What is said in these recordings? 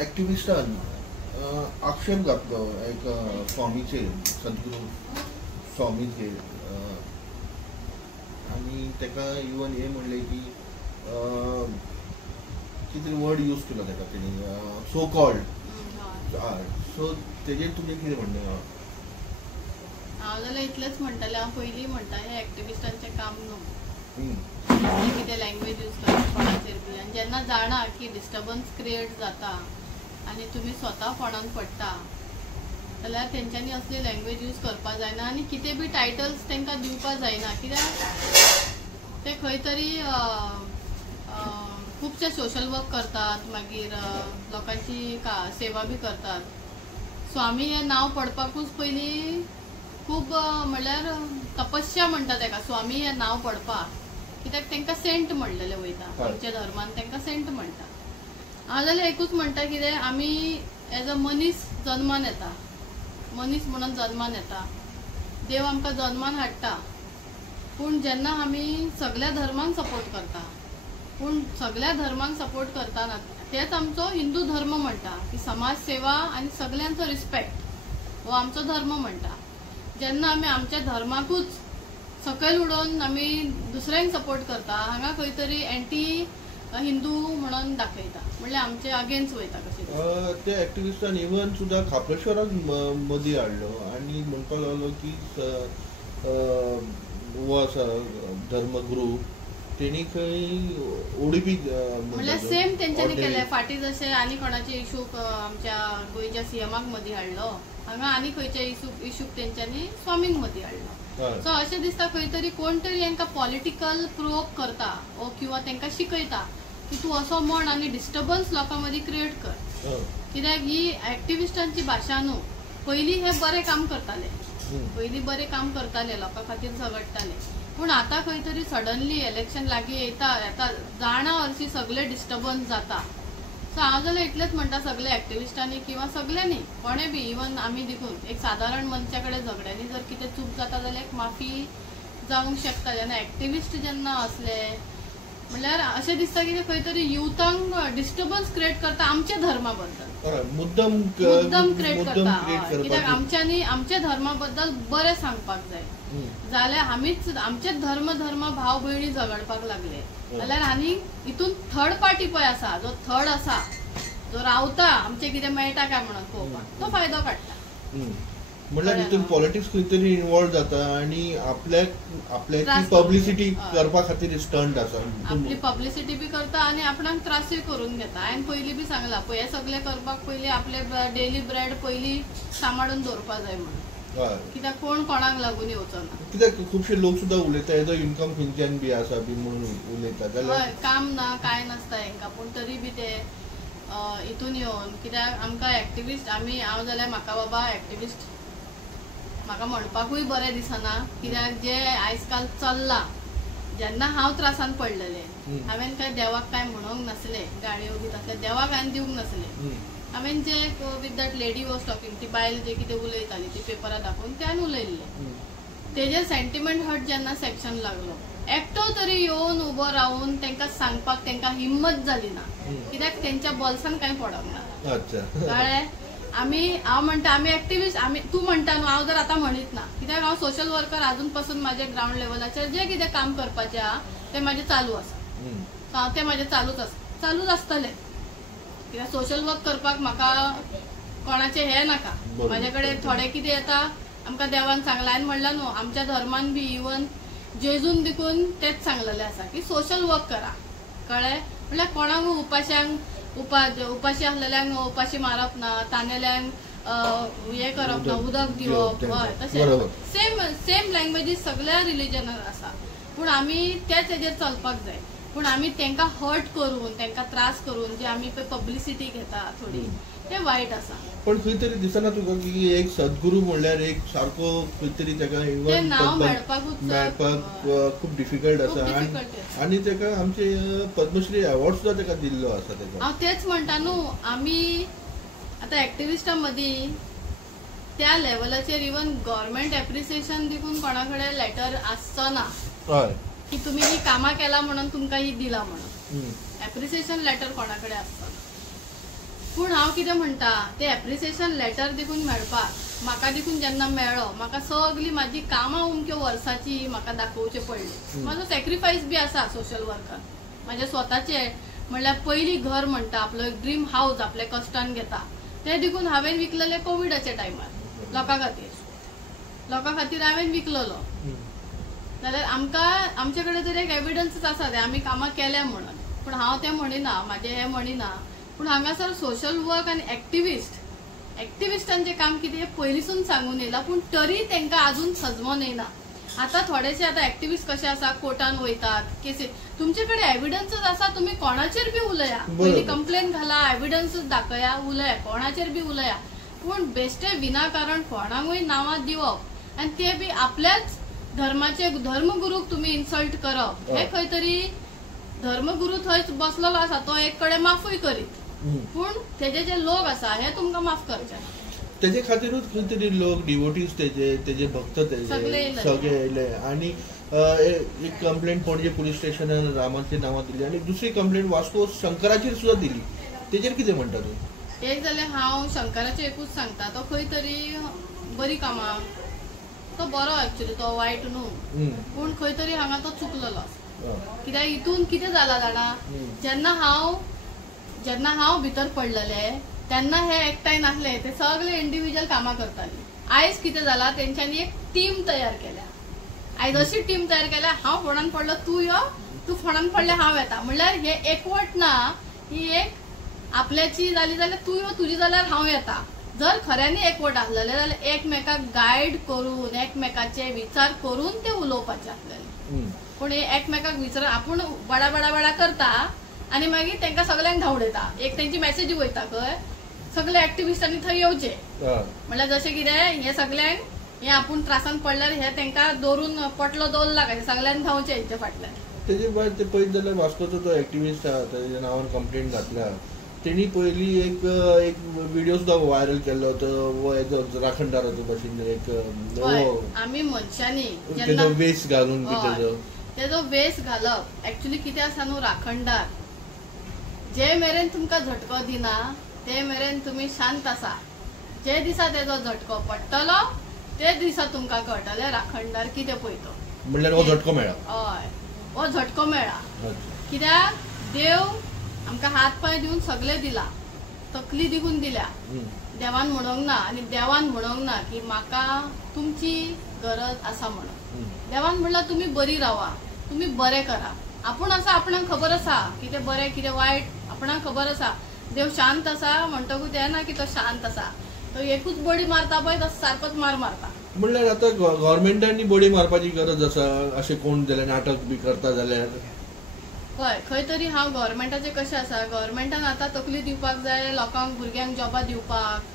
एक्टिविस्टान आक्षेप घातलो एक स्वामीचेर, सद्गुरू स्वामीचेर, आणि तेका इवन हे म्हणले की कितें वर्ड यूज केलो तेका तेणी, सो कॉल्ड आर्ट. सो तेजेर तुजें कितें म्हणणें? हांव जाल्यार इतलेंच म्हणटालें, हांव पयलीं म्हणटा हें एक्टिविस्टांचें काम न्हू. कितें लँग्वेज यूज करता कोणाचेर बी, आनी जेन्ना जाणा की डिस्टर्बन्स क्रिएट जाता आनी तुमी स्वता फोंडान पडटा जाल्यार तेंच्यांनी असली लँग्वेज यूज करपा जायना आनी कितें बी टायटल्स तेंकां दिवपा जायना. कित्याक ते खंय तरी खुबशे सोशल वर्क करतात, मागीर लोकांची सेवा बी करतात. स्वामी हें नांव पडपाकूच पयलीं खूब म्हणल्यार तपस्या म्हणटा तेका, स्वामी हें नांव पडपाक. कित्याक तेंकां सेंट म्हणलेलें वयता, आमच्या धर्मान तेंकां सेंट म्हणटा. हांव जाल्यार एकूच म्हणटा कितें, आमी एज अ मनीस जल्मान येता, मनीस म्हणून जल्मान येता, देव आमकां जल्मान हाडटा. पूण जेन्ना आमी सगळ्या धर्मांक सपोर्ट करता, पूण सगळ्या धर्मांक सपोर्ट करतना तेच आमचो हिंदू धर्म म्हणटा की समाज सेवा आनी सगळ्यांचो रिस्पेक्ट हो आमचो धर्म म्हणटा. जेन्ना आमी आमच्या धर्माकूच सकयल उडोवन आमी दुसऱ्यांक सपोर्ट करता, हांगा खंय तरी एंटी हिंदू म्हणून दाखयता, म्हणल्यार आमचे अगेन्स्ट वयता कशें. त्या एक्टिविस्टान इवन सुद्धा खापेश्वराक मदीं हाडलो आनी म्हणपाक लागलो की हो आसा धर्मगुरू तेणी खंय उडपी म्हणल्यार सेम तेंच्यांनी केलें. फाटीं जशें आनी कोणाचे इशूक आमच्या गोंयच्या सीएमाक मदीं हाडलो, हांगा आनी खंयच्या इशूक तेंच्यांनी स्वामींक मदीं हाडलो. सो अशें दिसता खंय तरी कोण तरी हांकां पॉलिटिकल प्रोवोक करता ओ किंवा तांकां शिकयता की तूं असो म्हण आनी डिस्टर्बन्स लोकां मदीं क्रिएट कर. कित्याक ही एक्टिविस्टांची भाशा न्हू. पयलीं हे बरें काम करताले, पयलीं बरें काम करताले, लोकां खातीर झगडटाले. पूण आतां खंय तरी सडनली इलेक्शन लागीं येता जाणा हरशीं सगळे डिस्टर्बन्स जाता. सो हांव जाल्यार इतलेंच म्हणटा सगळे एक्टिविस्टांनी किंवा सगळ्यांनी कोणें बी, इवन आमी देखून एक सादारण मनशा कडेन झगड्यांनी जर कितें चूक जाता जाल्यार एक माफी जावंक शकता. जेन्ना एक्टिविस्ट जेन्ना असले म्हणल्यार अशें दिसता की खंय तरी युथांक डिस्टर्बन्स क्रिएट करता आमच्या धर्मा बद्दल, मुद्दम क्रिएट करता. कित्याक आमच्यांनी आमच्या धर्मा बद्दल बरें सांगपाक जाय. जाल्यार आमीच आमचे धर्म भाव भयणी झगडपाक लागले जाल्यार आनी हितून थर्ड पार्टी पळय आसा, जो थर्ड आसा, जो रावता आमचे कितें मेळटा काय म्हणून पळोवपाक, तो फायदो काडटा. म्हणल्यार हितून पॉलिटिक्स खंय तरी इन्वॉल्व जाता आनी आपल्याची पब्लिसिटी करपा खातीर स्टंट आसा, आपली पब्लिसिटी बी करता आनी आपणाक त्रासूय करून घेता. हांवें पयलीं बी सांगलां पळय, हे सगळें करपाक पयलीं आपले डेली ब्रेड पयलीं सांबाळून दवरपा जाय म्हणून. कित्याक कोण कोणाक लागून येवचो ना. कित्याक खुबशे लोक सुद्दां उलयता हेजो इन्कम खंयच्यान बी आसा बी म्हणून उलयता. हय, काम ना कांय नासता हेंकां, पूण तरी बी ते हितून येवन, कित्याक आमकां एक्टिविस्ट हांव जाल्यार म्हाका बाबा एक्टिविस्ट म्हाका म्हणपाकूय बरें दिसना. कित्याक जे आयज काल चल्लां, जेन्ना हांव त्रासान पडलेलें हांवें काय देवाक काय म्हणूंक नासलें, गाळयो बी तसले देवाक हांवें दिवंक नासलें. हांवें जे with that lady was talking, ती बायल जे कितें उलयताली ती पेपरार दाखोवन त्यान उलयल्लें, तेजेर सेंटिमेंट हर्ट जेन्ना सेक्शन लागलो, एकटो तरी येवन उबो रावन तांकां सांगपाक तांकां हिम्मत जाली ना. कित्याक तेंच्या बोल्सान कांय पडोंक ना. कळ्ळें? हांव म्हणटा आमी एक्टिविस्ट, तूं म्हणटा न्हू, हांव जर आतां म्हणीत ना, कित्याक हांव सोशल वर्कर आजून पासून म्हाज्या ग्राउंड लेवलाचेर जें कितें काम करपाचें आहा तें म्हाजें चालू आसा. हांव तें म्हाजें चालूच आसतलें. कित्याक सोशल वर्क करपाक म्हाका कोणाचें हें नाका. म्हाजे कडेन थोडें कितें येता, आमकां देवान सांगलां. हांवें म्हणलां न्हू, आमच्या धर्मान बी इवन जेजून देखून तेच सांगलेलें आसा की सोशल वर्क करा. कळ्ळें? म्हणल्यार कोणाक उपाशी आसलेल्यांक उपाशी मारप ना, तानेल्यांक हें करप ना, उदक दिवप. हय, तशें सेम लँग्वेजीस सगळ्या रिलिजनान आसा. पूण आमी त्याच हेजेर चलपाक जाय. पूण आमी तांकां हर्ट करून, तांकां त्रास करून जे आमी पळय पब्लिसिटी घेता थोडी, तें वायट आसा. पण खंय तरी दिसना तुका की एक सद्गुरू म्हणल्यार एक सारको खंय तरी ताका इवन नांव मेळपाक खूब डिफिकल्ट आसा. आनी ताका आमचे पद्मश्री अवॉर्ड सुद्दां ताका दिल्लो आसा. ताका हांव तेच म्हणटा न्हू, आमी आतां एक्टिविस्टां मदीं त्या लेवलाचेर इवन गव्हर्मेंट एप्रिसिएशन देखून कोणा कडेन लेटर आसचो ना. हय, की तुम्ही ही कामां केला म्हणून तुमकां ही दिला म्हणून एप्रिसिएशन लेटर कोणा कडेन आसता. पूण हांव कितें म्हणटा ते एप्रिसिएशन लेटर देखून मेळपाक म्हाका देखून जेन्ना मेळ्ळो म्हाका सगळी म्हाजी कामां अमक्यो वर्साची म्हाका दाखोवचे पडली. म्हाजो सॅक्रिफायस बी आसा सोशल वर्कान म्हाजे स्वताचे. म्हणल्यार पयलीं घर म्हणटा आपलो एक ड्रीम हाऊस आपले कश्टान घेता ते देखून हांवें विकलेले कोविडाच्या टायमार लोकां खातीर हांवें विकलेलो. जाल्यार आमकां आमचे कडेन तर एक एविडन्सच आसा ते आमी कामां केल्या म्हणून. पूण हांव तें म्हणिना म्हाजें हें म्हणिना. पूण हांगासर सोशल वर्क आनी एक्टिविस्टांचें काम कितें पयलींसून सांगून येयलां पूण तरी तांकां आजून सजमोन येयना. आतां थोडेशे आतां एक्टिविस्ट कशे आसा कोर्टान वयतात केसी तुमचे कडेन एविडन्सच आसा तुमी कोणाचेर बी उलया पयलीं कंप्लेन घाला एविडन्सच दाखया उलया कोणाचेर बी उलया. पूण बेश्टे विनाकारण कोणाकूय नांवां दिवप आनी ते बी आपल्याच धर्माचे धर्मगुरूक तुमी इन्सल्ट करप हे खंय तरी धर्मगुरू थंयच बसलेलो आसा तो एक कडेन माफूय करीत पूण तेजे जे लोक आसा हे तुमकां माफ करचे तेजे खातीरूच खंय तरी लोक डिवोटीज तेजे भक्त तेजे सगळे येयले. आनी एक कंप्लेंट पणजे पुलीस स्टेशनान रामाचें नांवां दिली आनी दुसरी कंप्लेंट वास्को शंकराचेर सुद्दां दिली. तेजेर कितें म्हणटा तूं? एक जाल्यार हांव शंकराचें एकूच सांगता तो खंय तरी बरी कामां तो बरो एक्चुअली तो वायट न्हू पूण खंय तरी हांगा तो चुकलेलो कित्याक हितून कितें जालां जाणा जेन्ना हांव भितर पडलेले तेन्ना हे एकठांय नासले ते सगळे इंडिव्हिज्युअल कामां करताली. आयज कितें जालां तेंच्यांनी एक टीम तयार केल्या. आयज अशी टीम तयार केल्या हांव फोंडान पडलो तूं यो तूं फोंडान पडले हांव येता म्हणल्यार हे एकवट ना ही एक आपल्याची जाली जाल्यार तूं यो तुजी जाल्यार हांव येता. जर खऱ्यांनी एकवट आसलेले जाल्यार एकमेकाक गायड करून एकमेकाचे विचार करून ते उलोवपाचे आसलेले. पूण एकमेकाक विचार आपूण बडा बडा बडा करता आनी मागीर तांकां सगळ्यांक धांवडयता एक तेंची मॅसेज वयता खंय सगळे एक्टिविस्टांनी थंय येवचे म्हणल्यार जशें कितें हे सगळ्यांक हे आपूण त्रासान पडल्यार हे तांकां दवरून पटलो दवरला कशें सगळ्यांक धांवचे हेंचे फाटल्यान. तेजे भायर ते पळयत जाल्यार वास्कोचो तो एक्टिविस्ट आहा तेज्या नांवान कंप्लेंट घातल्या तेणी पयलीं एक व्हिडिओ सुद्दां व्हायरल केल्लो तो हेजो राखणदाराचो भशेन एक आमी मनशांनी तेजो वेस घालून तेजो वेस घालप एक्चुअली कितें आसा न्हू राखणदार जे मेरेन तुमकां झटको दिना ते मेरेन तुमी शांत आसा. जे दिसा तेजो झटको पडटलो ते दिसा तुमकां कळटलें राखणदार कितें पळयतो म्हणल्यार हो झटको मेळ्ळा. हय हो झटको मेळ्ळा कित्याक देव आमकां हात पांय दिवन सगळे दिला तकली दिवून दिल्या देवान म्हणूंक ना आनी देवान म्हणूंक ना की म्हाका तुमची गरज आसा म्हणून. देवान म्हणल्यार तुमी बरी रावा तुमी बरें करा. आपूण आसा आपणाक खबर आसा कितें बरें कितें वायट आपणाक खबर आसा. देव शांत आसा म्हणटकूच हें ना की तो शांत आसा तो एकूच बडी मारता पळय तो सारकोच मार मारता. म्हणल्यार आतां गव्हर्मेंटांनी बडी मारपाची गरज आसा अशें कोण जाल्यार नाटक बी करता जाल्यार हय खंय तरी हांव गव्हर्मेंटाचें कशें आसा गव्हर्मेंटान आतां तकली दिवपाक जाय लोकांक भुरग्यांक जॉबां दिवपाक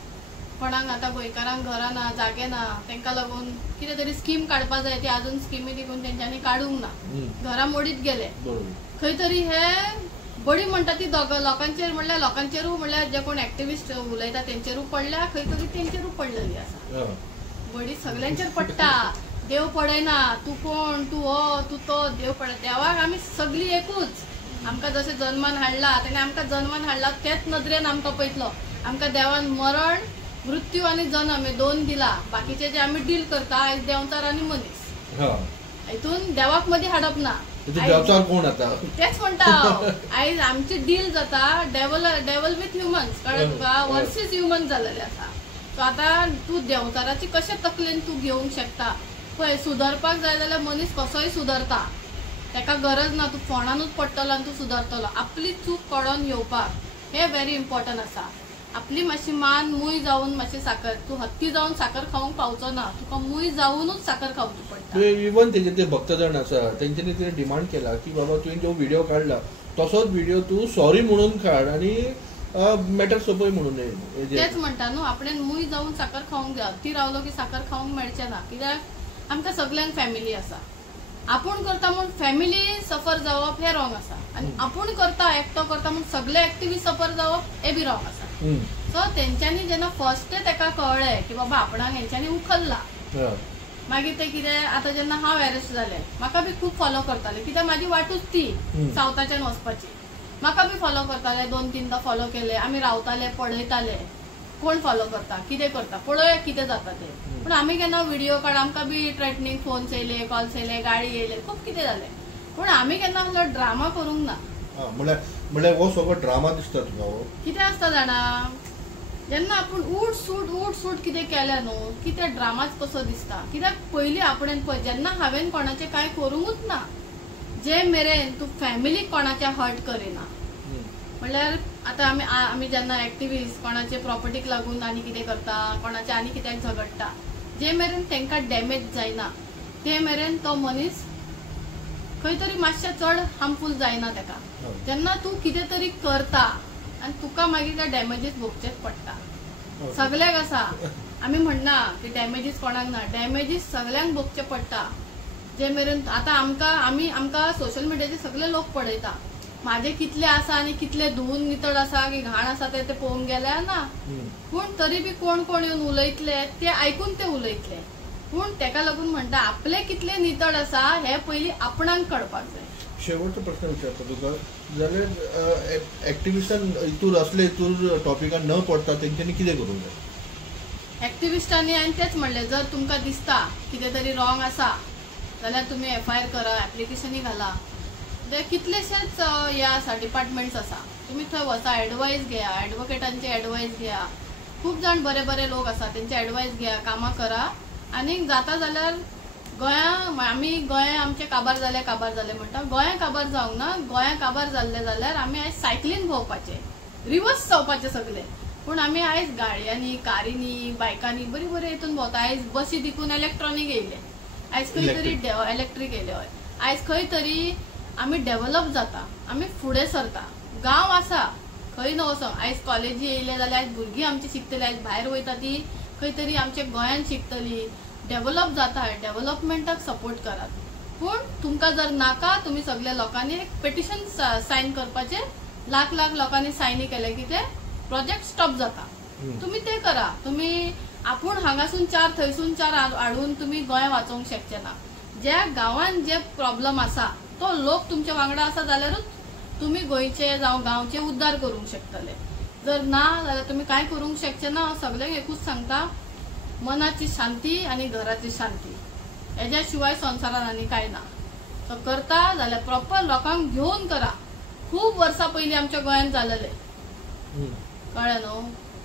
कोणाक आतां गोंयकारांक घरां ना जागे ना तांकां लागून कितें तरी स्कीम काडपाक जाय ती आजून स्किमी देखून तेंच्यांनी काडूंक ना घरां मोडीत गेले. खंय तरी हे बडी म्हणटा ती लोकांचेर म्हणल्यार लोकांचेरूय म्हणल्यार जे कोण एक्टिविस्ट उलयता तेंचेरूय पडल्या खंय तरी तेंचेरूय पडलेली आसा. बडी सगळ्यांचेर पडटा देव पडयना तूं कोण तूं हो तूं तो देव पडय देवाक आमी सगळीं एकूच आमकां जशें जल्मान हाडला तेणे आमकां जल्मान हाडला तेच नदरेन आमकां पळयतलो. आमकां देवान मरण मृत्यू आनी जन्म हे दोन दिला बाकीचे जे आमी डील करता आयज देंवचार आनी मनीस हितून देवाक मदीं हाडप ना. कोण आता तेच म्हणटा आयज आमची डील जाता डेवल विथ ह्युमन्स कळ्ळें तुका वर्सीस ह्युमन जालेले आसा. सो आतां तूं देंवचाराची कशें तकलेन तूं घेवंक शकता पळय सुदरपाक जाय जाल्यार मनीस कसोय सुदरता ताका गरज ना तूं फोंडानूच पडटलो आनी तूं सुदरतलो. आपली चूक कळोन येवपाक हे व्हेरी इम्पॉर्टंट आसा. आपली मातशी मान मूय जावन मातशी साकर तूं हत्ती जावन साकर खावंक पावचो ना तुका मूय जावनूच साकर खावची पडटा. इवन तेजे ते भक्तजण आसा तेंच्यांनी तिणें डिमांड केला की बाबा तुवें जो व्हिडिओ काडला तसोच व्हिडिओ तूं सॉरी म्हणून काड आनी मॅटर सोपय म्हणून तेच म्हणटा न्हू आपणें मूय जावन साकर खावंक जाय. हत्ती रावलो की साकर खावंक मेळचें ना कित्याक आमकां सगळ्यांक फॅमिली आसा. आपूण करता म्हणून फॅमिली सफर जावप हे रॉंग आसा आनी आपूण करता एकटो करता म्हणून सगळे एक्टिव्हिस्ट सफर जावप हे बी रॉंग आसा. सो तेंच्यांनी जेन्ना फर्स्ट ताका कळ्ळें की बाबा आपणाक हेंच्यांनी उखल्ला मागीर ते कितें आतां जेन्ना हांव अरेस्ट जालें म्हाका बी खूब फॉलो करताले कित्याक म्हाजी वाटूच ती सावथाच्यान वचपाची म्हाका बी फॉलो करताले, 2-3दा फॉलो केले, आमी रावताले, पळयताले कोण फॉलो करता, कितें करता, पळोवया कितें जाता ते. पूण आमी केन्ना व्हिडिओ काड, आमकां बी थ्रेटनिंग फोन्स येयले, कॉल्स येयले, गाडी येयले, खूब कितें जालें. पूण आमी केन्ना असलो ड्रामा करूंक ना. म्हळ्यार हो सगळो ड्रामा दिसता तुका? कितें आसता जाणा, जेन्ना आपूण उठ सूट कितें केलें न्हू, कितें ड्रामाच कसो दिसता. कित्याक पयलीं आपणें पळय, जेन्ना हांवें कोणाचें कांय करूंकूच ना, जे मेरेन तूं फॅमिलीक कोणाच्या हर्ट करिना. म्हणल्यार आतां आमी जेन्ना एक्टिविस्ट कोणाचे प्रॉपर्टीक लागून आनी कितें करता, कोणाचे आनी कित्याक झगडटा, जे मेरेन तांकां डॅमेज जायना ते मेरेन तो मनीस खंय तरी मातशें चड हार्मफूल जायना ताका. जेन्ना तूं कितें तरी करता आनी तुका मागीर त्या डॅमेजीस भोगचेच पडटा. सगळ्याक आसा, आमी म्हणना की डॅमेजीस कोणाक ना, डॅमेजीस सगळ्यांक भोगचे पडटा. जे मेरेन आतां आमकां सोशल मिडियाचे सगळे लोक पळयता, माझे कितले आसा आनी कितले धुवन नितळ आसा की घाण आसा ते पळोवंक गेल्यार ना. पूण तरी बी कोण कोण येवन उलयतले ते आयकून ते उलयतले. पूण तेका लागून म्हणटा आपले कितले नितळ आसा हे पयलीं आपणाक कळपाक जाय. शेवटचो प्रश्न विचारता तुका, जाल्यार एक्टिविस्टान हितूर असले हितूर टॉपिकान न पडटा तेंच्यांनी कितें करूंक जाय? एक्टिविस्टांनी हांवें तेच म्हणलें, जर तुमकां दिसता कितें तरी रॉंग आसा जाल्यार तुमी FIR करा, एप्लिकेशनी घाला. कितलेशेच हे आसा, डिपार्टमेंट्स आसा, तुमी थंय वचा, एडवायस घेया, एडवोकेटांची एडवायस घेया. खूब जाण बरे बरे लोक आसा, तेंचे एडवायस घेया, कामां करा. आनी जाता जाल्यार गोंया गोंय आमचे काबार जाले म्हणटा, गोंया काबार जावंक ना, गोंया काबार जाल्ले जाल्यार आमी आयज सायकलीन भोंवपाचे, रिवर्स जावपाचे सगळे. पूण आमी आयज गाडयांनी, कारींनी, बायकांनी बरी बरे हितून भोंवता. आयज बसी देखून इलेक्ट्रॉनीक येयले, आयज खंय तरी इलेक्ट्रीक येयले. हय, आयज खंय तरी आमी डेव्हलप जाता, आमी फुडें सरता. गांव आसा खंय न्हू वचोंक, आयज कॉलेजी येयले जाल्यार आयज भुरगीं आमची शिकतली, आयज भायर वयता ती खंय तरी आमच्या गोंयांत शिकतली. डेव्हलप जाता, डेव्हलपमेंटाक सपोर्ट करात. पूण तुमकां जर नाका, तुमी सगळ्या लोकांनी एक पेटिशन सायन करपाचे, लाख लोकांनी सायनी केले की ते प्रोजेक्ट स्टॉप जाता. तुमी ते करा. तुमी आपूण हांगासून 4 थंयसून 4 हाडून तुमी गोंय वाचोवंक शकचे ना. ज्या गांवांत जे प्रॉब्लेम आसा तो लोक तुमच्या वांगडा आसा जाल्यारूच तुमी गोंयचे जावं गांवचे उद्धार करूंक शकतले. जर ना जाल्यार तुमी कांय करूंक शकचे ना. सगळ्यांक एकूच सांगता, मनाची शांती आनी घराची शांती, हेज्या शिवाय संवसारान आनी कांय ना. तो करता जाल्यार प्रॉपर लोकांक घेवन करा. खूब वर्सां पयलीं आमच्या गोंयांत जालेले, कळ्ळें न्हू.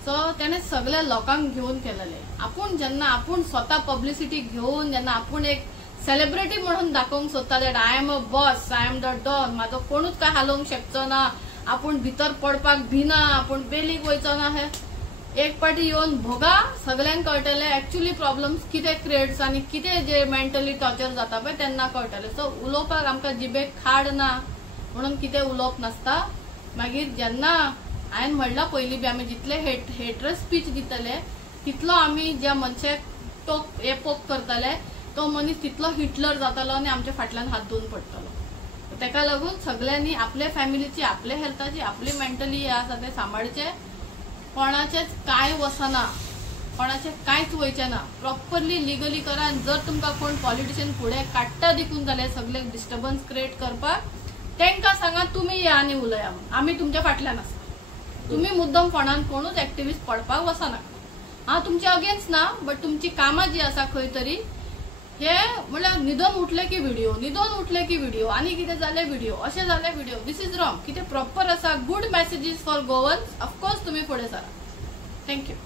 सो तेणें सगळ्या लोकांक घेवन केलेले. आपूण जेन्ना आपूण स्वता पब्लिसिटी घेवन जेन्ना आपूण एक सेलिब्रिटी म्हणून दाखोवंक सोदता, that I am a boss, I am the don, म्हाजो कोणूच काय हालोवंक शकचो ना, आपूण भितर पडपाक भिना, आपूण बेलीक वयचो ना, हे एक पाटी येवन भोगा, सगळ्यांक कळटले एक्चुअली प्रॉब्लेम्स कितें क्रिएट्स आनी कितें जे मेंटली टॉर्चर जाता पळय तेन्ना कळटले. सो उलोवपाक आमकां जिबेक खाड ना म्हणून कितें उलोवप नासता. मागीर जेन्ना हांवें म्हणलां पयलीं बी आमी जितले हेटरस स्पीच दितले तितलो आमी ज्या मनशाक पोक करतले तो मनीस तितलो हिटलर जातालो आनी आमच्या फाटल्यान हात धुवन पडटलो. तेका लागून सगळ्यांनी आपल्या फॅमिलीची, आपल्या हेल्थाची, आपली मेंटली हे आसा ते सांबाळचे. कोणाचेच काय वचना, कोणाचे कांयच वयचे ना. प्रॉपरली लिगली करा. जर तुमकां कोण पॉलिटिशियन फुडें काडटा देखून जाल्यार सगळे डिस्टर्बन्स क्रिएट करपाक तांकां सांगा, तुमी या आनी उलया, आमी तुमच्या फाटल्यान आसा. तुमी मुद्दम कोणान कोणूच एक्टिविस्ट पडपाक वचनाका. हांव तुमच्या अगेन्स्ट ना, बट तुमची कामां जी आसा खंय तरी हे म्हळ्यार न्हिदोन उठले की व्हिडिओ, आनी कितें जालें व्हिडिओ, अशें जालें व्हिडिओ. This is wrong. कितें प्रॉपर आसा, good messages for Goans, of course तुमी फुडें सरा. थँक्यू.